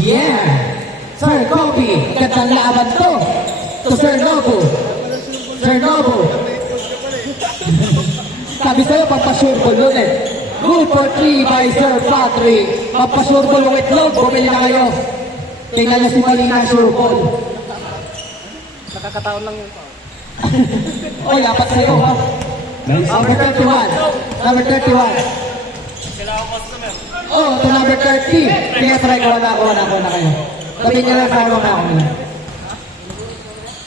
Yeah! Sir Kobe, gandang laban to. To Sir Nobu. Sir Nobu. Sabi sa'yo, pampasurbol yun eh. Good for 3 by Sir Patrick. Pampasurbol yung itlog, bumili na kayo. Tingnan niyo si Malina Surbol. Nakakataon lang yun. Oy, apat sa'yo ha. Number 31. Number 31. Sila ako customer. Oh, to number 30. Kaya try ko na kayo. Sabi niya lang tayo na ako.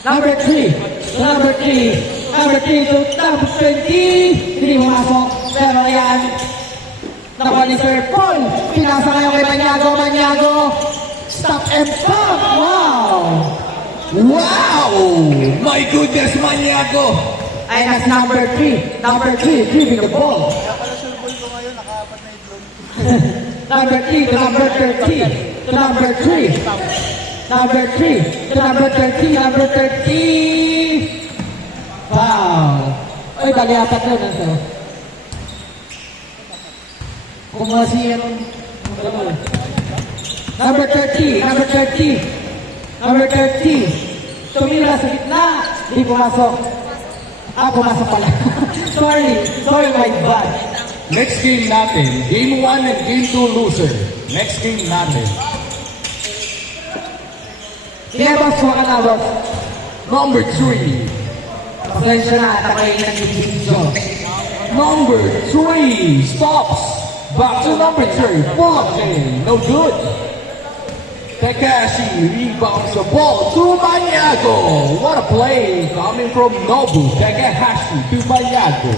Number 3. To number 3. Number 3 to number 20. Hindi mo masok. Pero ayan. Nakuha ni Sir Paul. Pinasa ngayon kay Maniago. Stop and pop. Wow. Wow! My goodness, Maniago! Ay, that's number 3. Number 3, giving the ball. Kaya pala surbol ko ngayon, nakaapat na itlog. Number 3 to number 30. To number 3. Number 3 to number 30. Number 30. Wow. Ay, bali apat na nun. So. Kung masiyang... Number 30. Number 30. Number 30. Tumira sa gitna. Di pumasok. Pumasok pala. Sorry, my bad. Next game natin, Game 1 and Game 2 loser. Next game natin. Sige, boss, huwag ka na, boss. Number 3. Pasensya na, takayin ng video. Number 3 stops. Back to number 3. Full of game. No good. Takashi rebounds the ball to Maniago. What a play coming from Nobu. Takahashi to Maniago.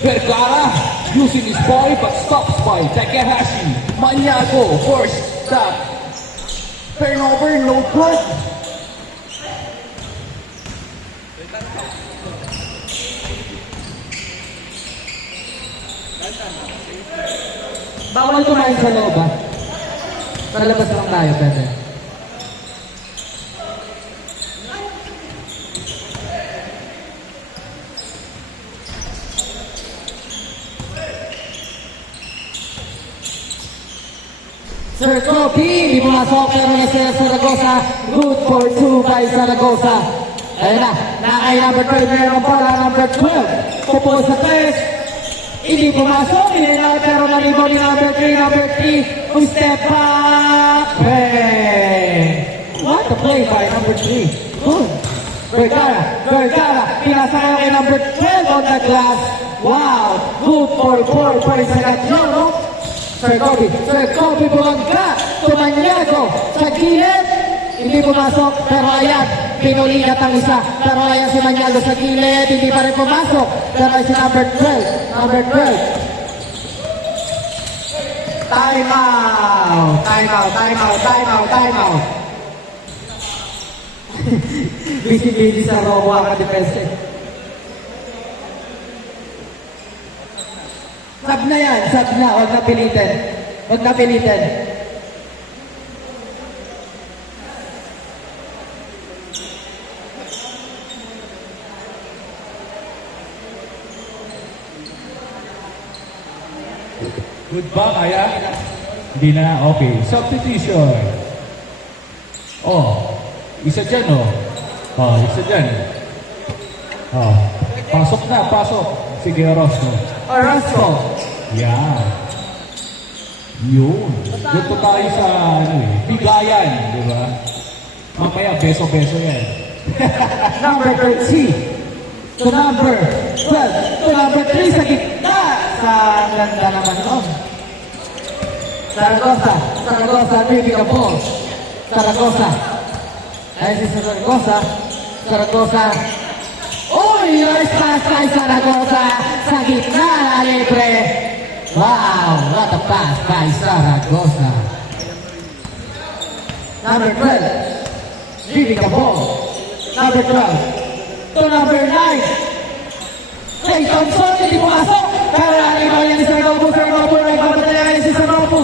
Vergara using his body but stops by Takahashi. Maniago first stop. Turnover, no good. Bawal kumain sa loob, ha? Palabas lang tayo, pwede. Sir Kobe, hindi pumasok pero na Sir Zaragoza. Good for 2 by Zaragoza. Ayun na, nakay number 12, meron pala number 12. Pupo sa test. Hindi pumasok, hindi na pero nalibo ni number 3, number 3. Who step back. Hey! What a play by number 3. Good. Vergara, pinasa kayo kay number 12 on the glass. Wow, good for 4 points sa katlo, no? Sir Kobe bumangga, Maniago sa gilid. Hindi pumasok, pero ayan, pinulinat ang isa. Pero ayan si Maniago sa gilid, hindi pa rin pumasok. Pero ayan si number 12, number 12. Time out. Busy sa robo ang defense. Sab na yan, huwag na pilitin. Good ba kaya? Hindi na, okay. Substitution. Oh, isa dyan oh. Oh, isa dyan. Oh, pasok. Sige, Orozco. Yeah. Yun. Dito tayo sa, bigayan, di ba? Mamaya, beso-beso yan. Number 13 to number 12 to number 3 sa gitna. Sa ganda naman nun. Zaragoza, driving the ball. Zaragoza. Ayun si Zaragoza. Uy, nice pass kay Zaragoza. Sa gitna na libre. Wow, what a pass by Zaragoza. Number 12, driving the ball. Number 12 to number 9. Hey, Thompson, hindi pumasok. Pero nalibaw niya ni Sir Nobu. Nagpapatala niya si Sir Nobu.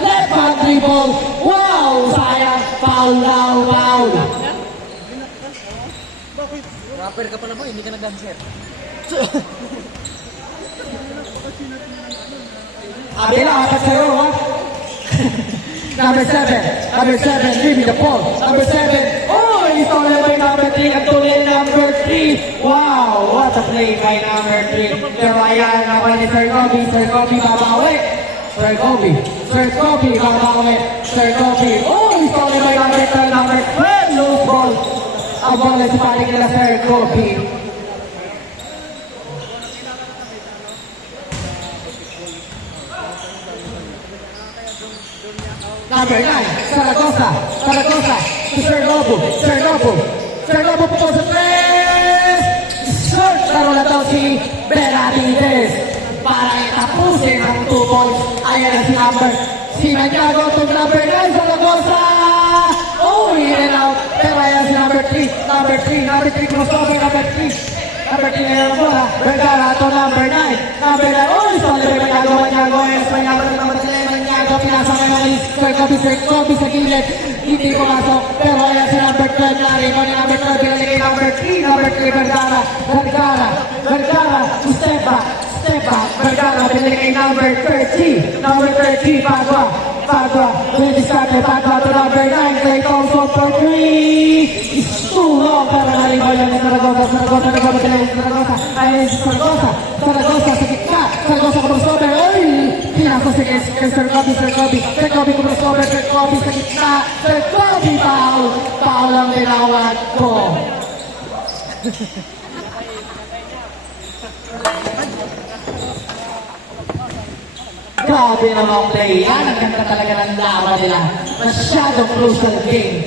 Left hand dribble. Wow, sayang. Foul. Rapper ka pala mo, hindi ka nag-dancer. Abi na, apat sa'yo, ha? Number 7, leaving the ball. Number 7, oh, he's on the way, number 3, and tuloy number 3. Wow, what a play by number 3. Pero ayan naman ni Sir Kobe babawi. Sir Kobe babawi. Sir Kobe, oh, he's on the way, number 12, number 12, loose ball. Ang ball ay sa paling nila Sir Kobe. Number 9, Zaragoza to Sir Nobu po sa 3. Short, laro na daw si Benavides para itapusin ang 2 points. Ayan na si Maniago to number 9, Zaragoza. Oh, in and out. Pero ayan si number 3, crossover, number 3 na yung bola. Vergara to number 9. Oh, ito na Maniago, pinasa ngayon ni Sir Kobe sa gilid. Hindi pumasok. Pero ayan si number 12 na rin. Number 12, pinalagay number 3, Vergara, step back. Vergara, pinalagay number 30, Padua, to number 9, Clay Thompson for 3. It's too long para nalimaw yan ni Zaragoza. Ayan si Zaragoza sa gitna. Zaragoza crossover. Oy! Pinasa si Sir Kobe crossover. Sir Kobe sa gitna. Sir Kobe, foul ang tinawag ko. Grabe namang play yan. Ang ganda talaga ng laban nila. Masyadong crucial game.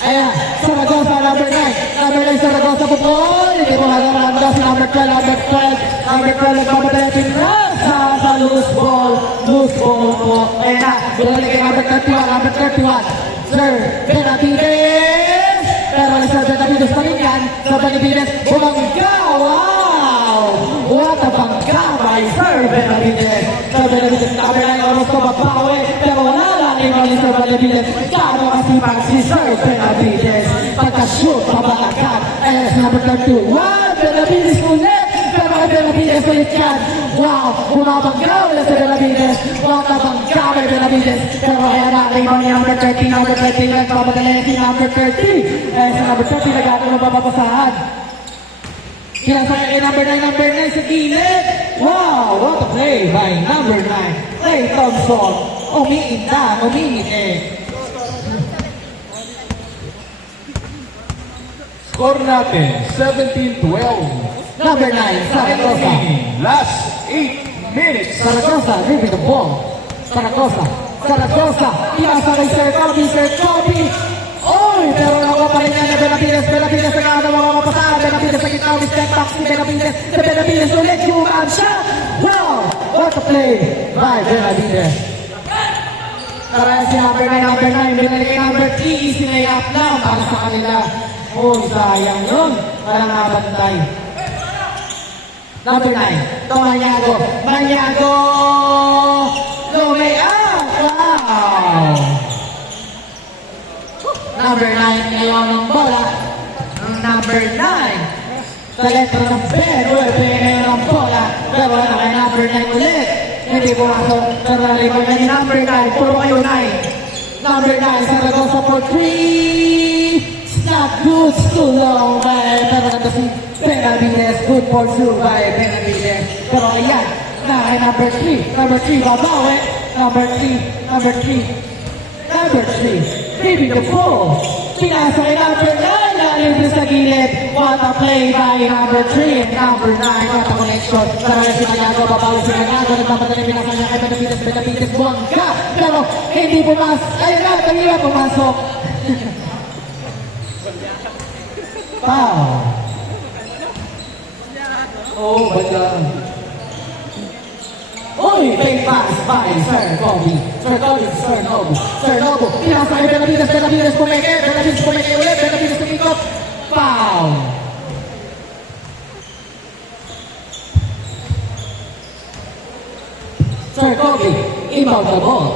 Ayan, Zaragoza, number 9, Zaragoza po po. Hindi mo hagawanda si number 12, nagmamadaya sa loose ball po. Ayan na, binalik kay number 31, Sir Benavides. Pero Sir Benavides pa rin yan. Sir Benavides, bumangga, wow! What a bangga by Sir Benavides. Number 9, oras ko mabawi. Pero wala lang ni Sir Benavides. Kano kasipag si Sir Benavides. Pagka-shoot, pabalakan. Ayan si number 32. Wow, Benavides ulit. Pero Benavides ulit yan. Wow, bumabangga ulit si Benavides. What a bangga by Benavides. Pero ayan na, limang ni number 30. Nagpapadala si number 30. Ayan si number 30, nagkakaroon ng bababasahan. Kinasaya kay number 9 sa gilid. Wow, what a play by number 9. Clay Thompson. Umiinit eh. Score natin, 17-12. Number 9, Zaragoza. Last 8 minutes. Zaragoza, leaving the ball. Zaragoza. Pinasa kay Sir Kobe. Oy, pero nakuha pa rin yan na Benavides na mga mapasahan. Benavides sa gitna, step back si Benavides ulit yung shot. Wow, what a play by Benavides. Para si number 9, binalik number 3, sinayap lang para sa kanila. Oh, sayang yun. Walang nabantay. Number 9, to Maniago. Lumayas. Wow. Number 9 ngayon ang bola. Number 9. Sa letra ng Pero, ngayon ang bola. Pero na kay number 9 ulit. Hindi pumasok. Pero nalipag na ni number 9. Puro kayo 9. Number 9, Zaragoza for 3. It's not good. It's too long. Pero nandito si Benavides. Good for 2 by Benavides. Pero ayan. Na kay number 3. Number 3 babawi. Number 3. Leaving the ball. Pinasa kay number 9. Nalibre sa gilid. What a play by number 3 and number 9. What a connection. Talaga si Maniago. Babawi si Maniago. Nagpapadali pinasa niya kay Benavides. Buwangga. Pero hindi pumasok. Ayun na. Tangila pumasok. Foul. Oh, banda. Uy, big pass by Sir Kobe. Sir Nobu. Pinasa kay Benavides pumeke ulit. Benavides tumikot. Foul. Sir Kobe, inbound the ball.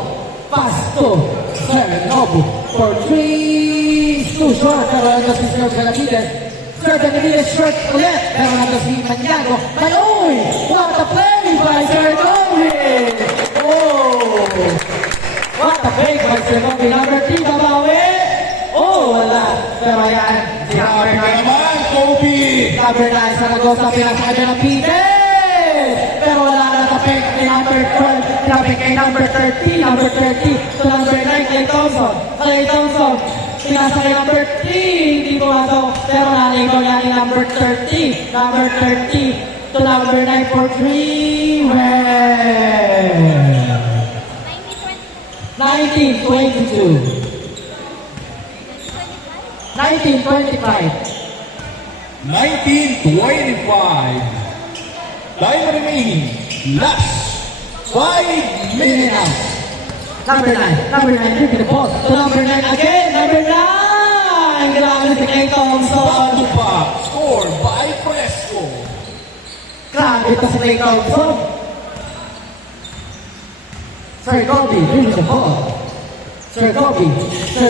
Pass to Sir Nobu for 3. Too short, pero ito si Sir Benavides. Sir Benavides short ulit. Pero ito si Maniago. Uy, what a play by Sir Kobe. Oh, what a Sir Kobe, number 3, babawi. Oh, wala. Pero yan, si number Grabe ka 9. naman, Kobe! Number 9, Zaragoza, pinakakada ng Peter! Pero wala na tapik kay number 12, tapik kay number 30, number 30, to number 9, Clay Thompson. Clay Thompson, pinasa kay number 3, hindi pumasok. Pero naligaw niya ni number 30, number 30, to number 9 for 3, well. 1922. 1925. 1925. Time remaining. Last 5 minutes. Number 9, give me the ball. To number 9 again, number 9. Grabe si Clay Thompson. Back-to-back. Scored by Fresco. Grabe ito si Clay Thompson. Sir Kobe, give me the ball. Sir Kobe, sa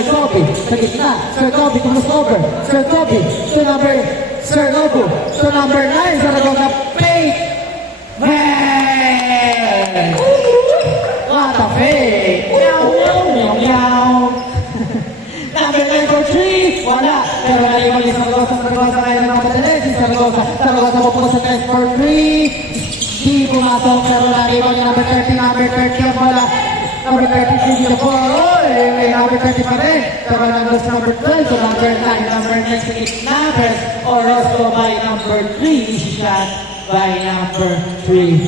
gitna. Sir Kobe, cross over. Sir Kobe, to number, Sir Nobu, to number 9, Zaragoza, fake. Man! What a fake! Meow, meow, meow, meow. Number 9 for 3, wala. Pero naliwan ni Zaragoza kaya naman patalis si Zaragoza. Zaragoza po po sa 3 for 3. Di pumasok, pero naliwan ni number 30, number 30 ang wala. Number 30, hindi na po. May number 30 pa rin. Pero number 12, so number 9. Number 9 sa gitna. Press Orozco by number 3. Easy shot by number 3.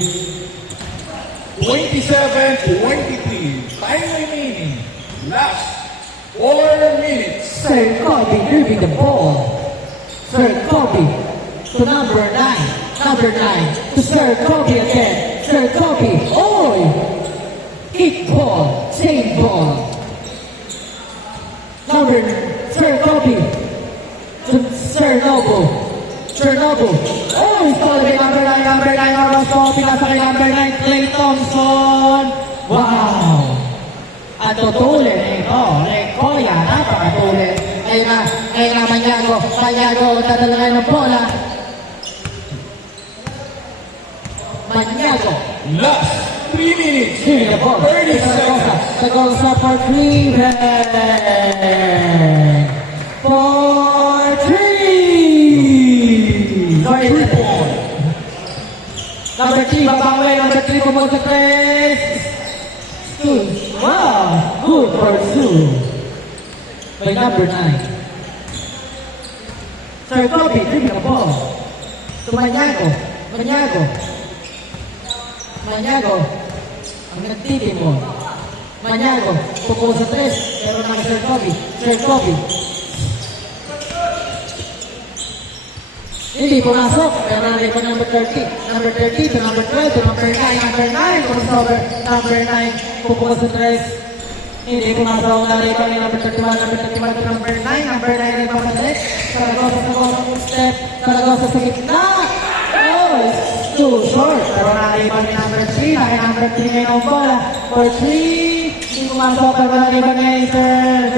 27-23. Time remaining. Last 4 minutes. Sir Kobe moving the ball. Sir Kobe to number 9. Number 9 to Sir Kobe again. Sir Kobe. Oi! Kick ball. Save ball. Number Sir Kobe to Sir Nobu. Sir Nobu. Oh, it's called by number 9. Number 9 Orozco. Pinasa kay number 9 Clay Thompson. Wow! At tutulin ito. Lekoya, napakatulin. Ayun na, Manyago. Manyago, dadala ngayon ng bola. Manyago. Last 3 minutes. Here the ball. 30 seconds. Zaragoza for 3. For 3. Sorry. 3 point. Number 3, babawi. Number 3, pumunta sa 3. Wow! Good for 2. By number 9. Sir Kobe, bring the ball. To Manyago. Manyago. Ang nagtiti mo. Manyago. Pupo sa 3. Pero ng Sir Kobe. Sir Kobe. Hindi pumasok. Pero nalay ko number 30. Number 30 to number 12 to number 9. Number 9. Crossover. Number 9. Pupo sa 3. Hindi pumasok. Nalay ko ni number 31. Number 31 to number 9. Number 9 rin pa masalik. Zaragoza step. Zaragoza sa gitna. Oh, it's too short. Pero nalay ko ni number 3. Nalay number 3 ngayon ang bola. For 3. Hindi pumasok. Pero nalay ko ni Sir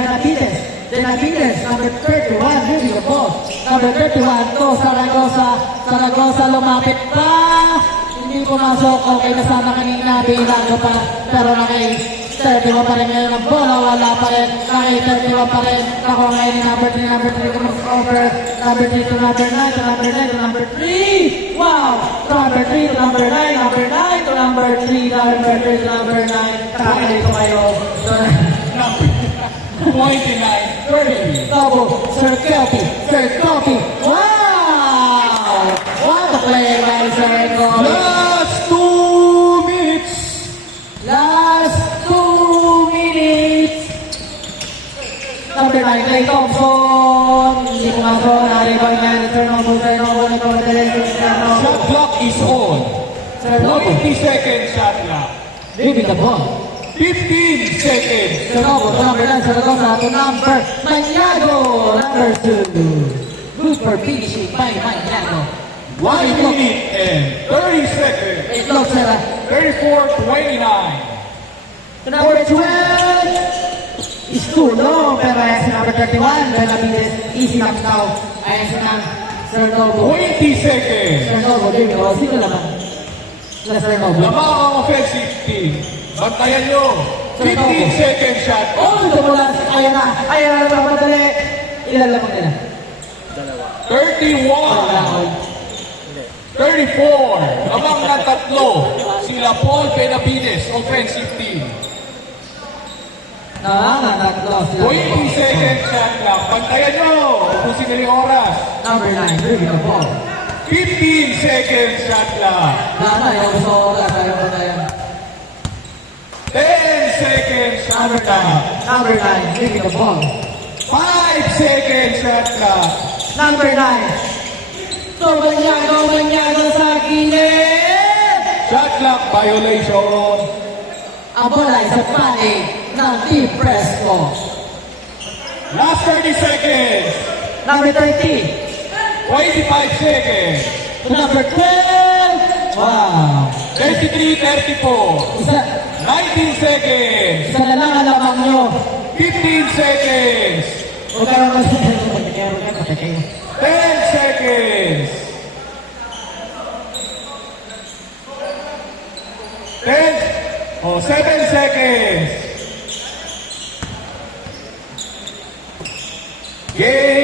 Benavides, number 31, moving the ball. Number 31 to Zaragoza. Zaragoza lumapit pa. Hindi pumasok. Okay na sana kanina. Bilago pa. Pero nakay 31 pa rin ngayon ang bola. Wala pa rin. Nakay 31 pa rin. Ako ngayon ni number 3. Number 3 to over. Number 3 to number 9. To number 9 to number 3. Wow! To number 3 to number 9. Number 9 to number 3. Number 3 to number 9. Kakalit ko kayo. 29-30. Double, Sir Kobe. Wow! What a play by Sir Kobe. Last 2 minutes. Last 2 minutes. Number 9, Clay Thompson. Hindi ko nga po naribay niya ni Sir Nobu. Shot clock is on. Sir Nobu. 20 seconds shot clock. Leaving the ball. 15 seconds. Sir Nobu to number 9, Zaragoza to number Manyago. Number 2. Good for finishing by Manyago. 1 minute and 30 seconds. It looks like 34-29. number 12 is too low, pero ayan si number 31, Benavides, easy knock down. Ayan si Sir Nobu. 20 seconds. Sir Nobu, dito, sino naman? Sir Nobu. Lamang ang offensive team. Bantayan nyo. 15 seconds shot clock. Oh, tumulas. Ayan na. Ayan na naman madali. Ilan lamang nila? 31. 34. Amang na tatlo. Sila Paul Benavides, offensive team. Nangangatlo sila. 20 seconds shot clock. Bantayan nyo. Ubusin nyo yung oras. Number 9, Ruby the ball. 15 seconds shot clock. Ayaw gusto ko lang. Ayaw ko na yan. 10 seconds shot clock. Number 9, Ruby the ball. 5 seconds shot clock. Number 9. Tumanyago sa gilid. Shot clock violation. Ang bola ay sa panig ng Team Fresco. Last 30 seconds. Number 30. 25 seconds. To number 12. Wow. 33-34. Isa, 19 seconds. isa na lang ang lamang nyo. 15 seconds. Huwag ka naman sa pagkakero ka, patay 10 seconds. 7 seconds. Game